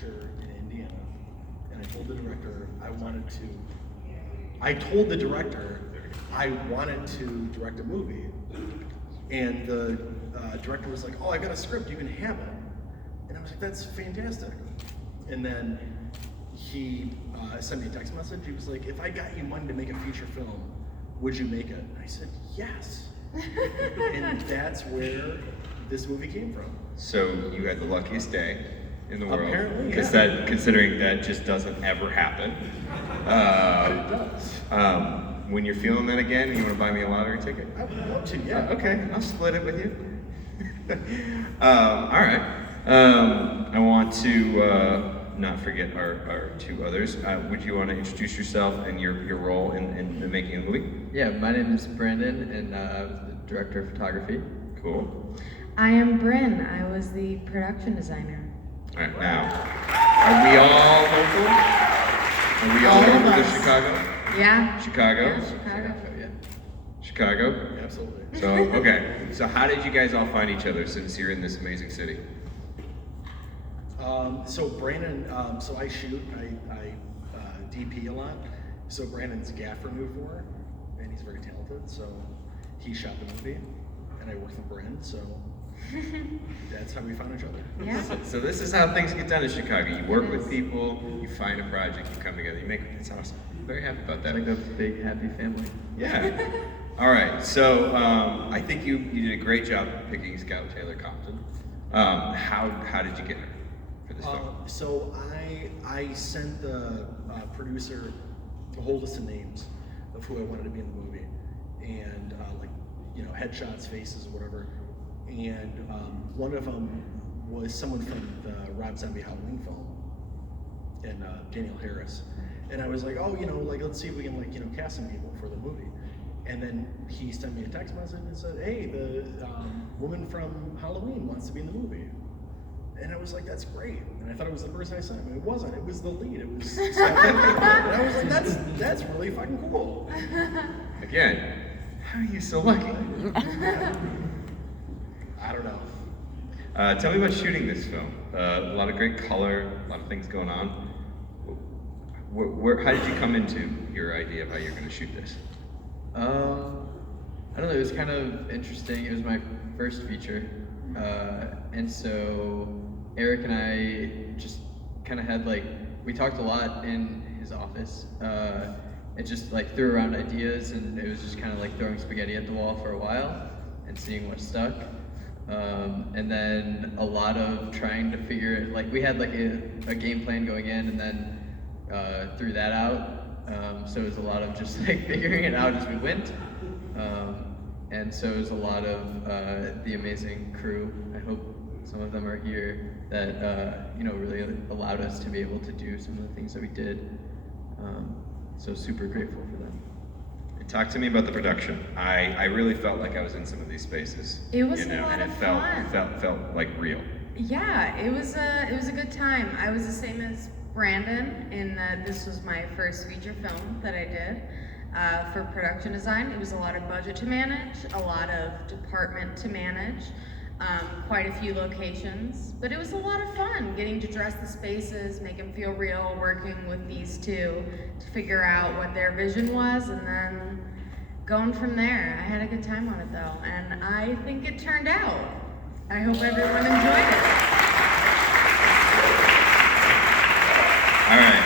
feature in Indiana, and I told the director I wanted to direct a movie, and the director was like, "Oh, I got a script, you can have it," and I was like, "That's fantastic," and then he sent me a text message. He was like, "If I got you money to make a feature film, would you make it?" And I said, "Yes." And that's where this movie came from. So you had the luckiest day in the world. Apparently, because yeah. Considering that just doesn't ever happen. It does. When you're feeling that again, you want to buy me a lottery ticket? I would love to, yeah. Okay, I'll split it with you. All right. I want to not forget our two others. Would you want to introduce yourself and your role in the making of the movie? Yeah, my name is Brandon, and I was the director of photography. Cool. I am Bryn. I was the production designer. All right, now, are we all local? Are we all over to Chicago? Yeah. Chicago? Yeah, Chicago. Yeah. Chicago? Absolutely. So, okay. So how did you guys all find each other since you're in this amazing city? So Brandon, so I shoot, I DP a lot. So Brandon's gaffer moved for, and he's very talented. So he shot the movie, and I worked with Brandon. So that's how we found each other. Yeah. So this is how things get done in Chicago. You work with people, you find a project, you come together, you make it. It's awesome. I'm very happy about that. Like a big happy family. Yeah. All right. So I think you did a great job picking Scout Taylor Compton. How did you get her for this film? So I sent the producer a whole list of names of who I wanted to be in the movie, and headshots, faces, whatever. And one of them was someone from the Rob Zombie Halloween film, and Daniel Harris. And I was like, oh, let's see if we can cast some people for the movie. And then he sent me a text message and said, hey, the woman from Halloween wants to be in the movie. And I was like, that's great. And I thought it was the person I sent. I mean, it wasn't. It was the lead. It was. And I was like, that's really fucking cool. Again, how are you so lucky? I don't know. Tell me about shooting this film. A lot of great color, a lot of things going on. How did you come into your idea of how you're going to shoot this? I don't know, it was kind of interesting. It was my first feature. And so Eric and I just kind of had we talked a lot in his office. And just threw around ideas, and it was just kind of throwing spaghetti at the wall for a while and seeing what stuck. And then a lot of trying to figure it, we had a game plan going in, and then threw that out. So it was a lot of just figuring it out as we went. And so it was a lot of the amazing crew. I hope some of them are here that really allowed us to be able to do some of the things that we did. So super grateful for them. Talk to me about the production. I really felt like I was in some of these spaces. It was a lot and of it fun. felt like real. Yeah, it was a good time. I was the same as Brandon in that this was my first feature film that I did. For production design, it was a lot of budget to manage, a lot of department to manage, quite a few locations, but it was a lot of fun getting to dress the spaces, make them feel real, working with these two to figure out what their vision was, and then going from there. I had a good time on it though, and I think it turned out. I hope everyone enjoyed it. All right,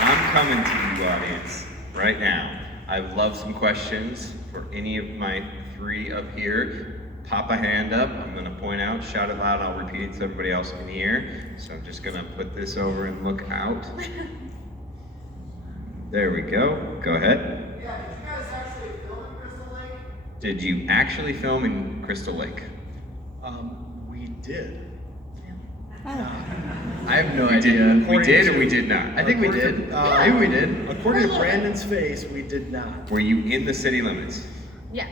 I'm coming to you, audience, right now. I would love some questions for any of my three up here. Pop a hand up. I'm going to point out, shout it loud. I'll repeat it so everybody else can hear. So I'm just going to put this over and look out. There we go. Go ahead. Yeah, did you guys actually film in Crystal Lake? Did you actually film in Crystal Lake? We did. I have no idea. We did or we did not? I think we did. Maybe we did. According to Brandon's face, we did not. Were you in the city limits? Yes.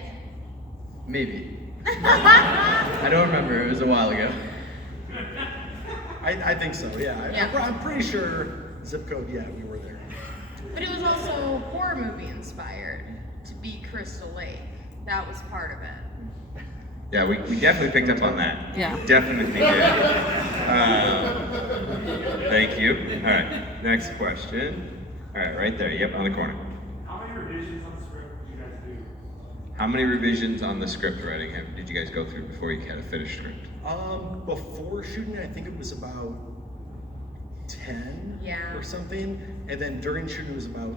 Maybe. I don't remember. It was a while ago. I think so, yeah. Yeah. I'm pretty sure zip code, yeah, we were there. But it was also horror movie inspired to be Crystal Lake. That was part of it. Yeah, we definitely picked up on that. Yeah. Definitely did. you. All right, next question. All right, right there. Yep, on the corner. How many revisions on the script did you guys do? How many revisions on the script writing did you guys go through before you had a finished script? Before shooting, I think it was about 10 Yeah. or something, and then during shooting it was about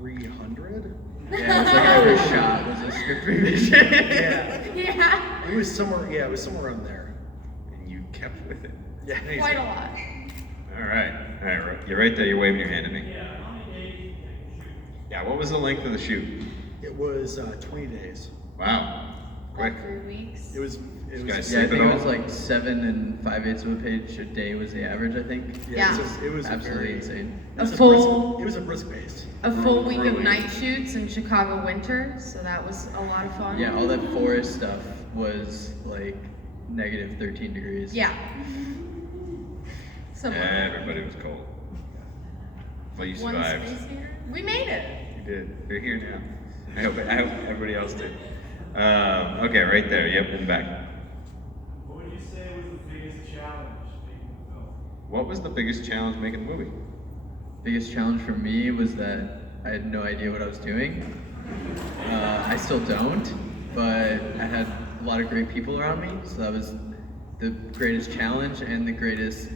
300. Yeah, it was like every shot was a script revision. Yeah, Yeah, it was somewhere. Yeah, it was somewhere around there. And you kept with it. Yeah, quite a lot. All right, you're right there. You're waving your hand at me. Yeah, how many days did you shoot? Yeah, what was the length of the shoot? It was 20 days. Wow, quick. About 3 weeks. It was. Guys, Yeah, I Sleep think at it was all? like 7 5/8 of a page a day was the average, I think. Yeah. It was Absolutely very, insane. It was A a full- brisk, it was a brisk pace. A full week of Grueling. night shoots in Chicago winter, so that was a lot of fun. Yeah, all that forest stuff was like negative 13 degrees. Yeah. So Everybody was cold. But you one survived. space heater. We made it. You did. You're here now. I hope everybody else did. Okay, right there. Yep, in the back. What would you say was the biggest challenge making the film? What was the biggest challenge making the movie? Biggest challenge for me was that I had no idea what I was doing. I still don't, but I had a lot of great people around me, so that was the greatest challenge and the greatest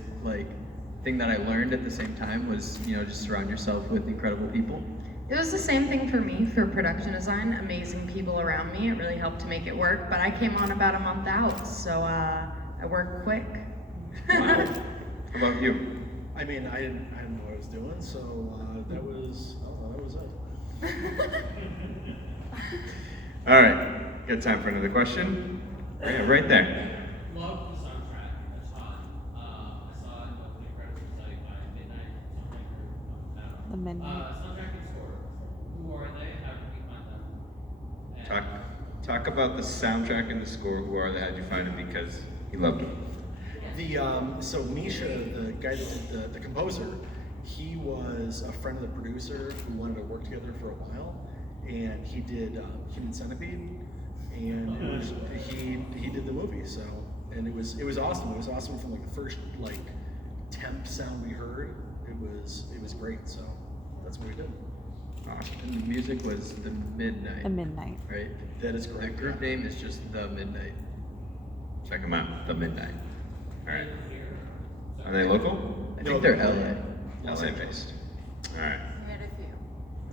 thing that I learned at the same time was just surround yourself with incredible people. It was the same thing for me for production design. Amazing people around me. It really helped to make it work. But I came on about a month out, so I worked quick. Wow. How about you? I mean, I didn't know what I was doing, so that was it. All right, got time for another question? Yeah, right there. Love the soundtrack a ton. I saw it with an incredible study by Midnight. The Midnight. Soundtrack and score. Who are they? How did we find them? And Talk about the soundtrack and the score. Who are they? How'd you find it? Because you loved it. So Misha, the guy that did the composer, he was a friend of the producer who wanted to work together for a while, and he did Human Centipede, and it was, he did the movie. So, and it was awesome. It was awesome from the first temp sound we heard. It was great. So that's what we did. Awesome. And the music was the Midnight. The Midnight. Right? That is The correct. group name is just the Midnight. Check them out. The Midnight. All right. Are they local? I think they're LA. LA based. All right. We had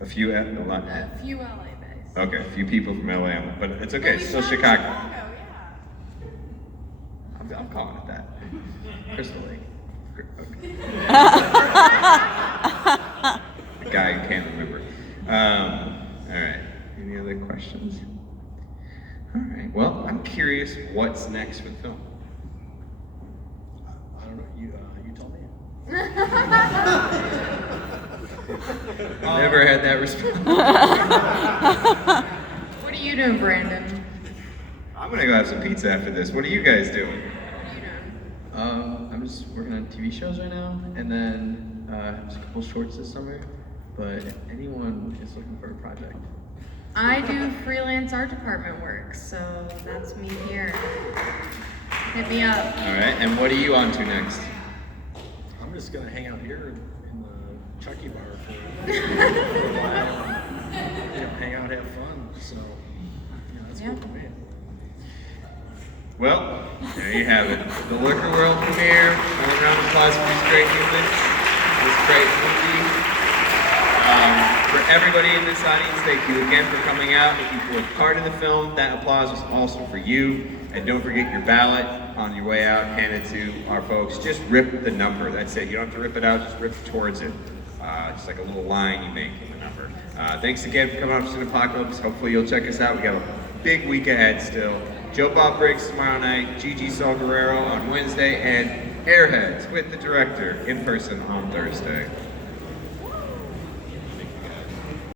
A few at a lot. a few LA based. Okay, a few people from LA, but it's okay. But we Still shot in Chicago. yeah. I'm calling it that. Crystal Lake. Okay. The guy who can't remember. All right. Any other questions? All right. Well, I'm curious what's next with film. I don't know. You tell me. Never had that response. What are you doing, Brandon? I'm gonna go have some pizza after this. What are you guys doing? What are you doing? I'm just working on TV shows right now, and then just a couple shorts this summer. But if anyone is looking for a project, I do freelance art department work, so that's me here. Hit me up. All right. And what are you on to next? I'm just gonna hang out here in the Chucky bar for a while. Hang out, have fun. So, that's Yeah. cool for me. Well, there you have it. The Lurker World premiere. Another round of applause for these great humans. This great movie. For everybody in this audience, thank you again for coming out. If you were part of the film, that applause was also for you. And don't forget your ballot on your way out. Hand it to our folks. Just rip the number. That's it. You don't have to rip it out. Just rip towards it. Just like a little line you make in the number. Thanks again for coming out to Cinepocalypse. Hopefully you'll check us out. We got a big week ahead still. Joe Bob Briggs tomorrow night. Gigi Sol Guerrero on Wednesday. And Airheads with the director in person on Thursday.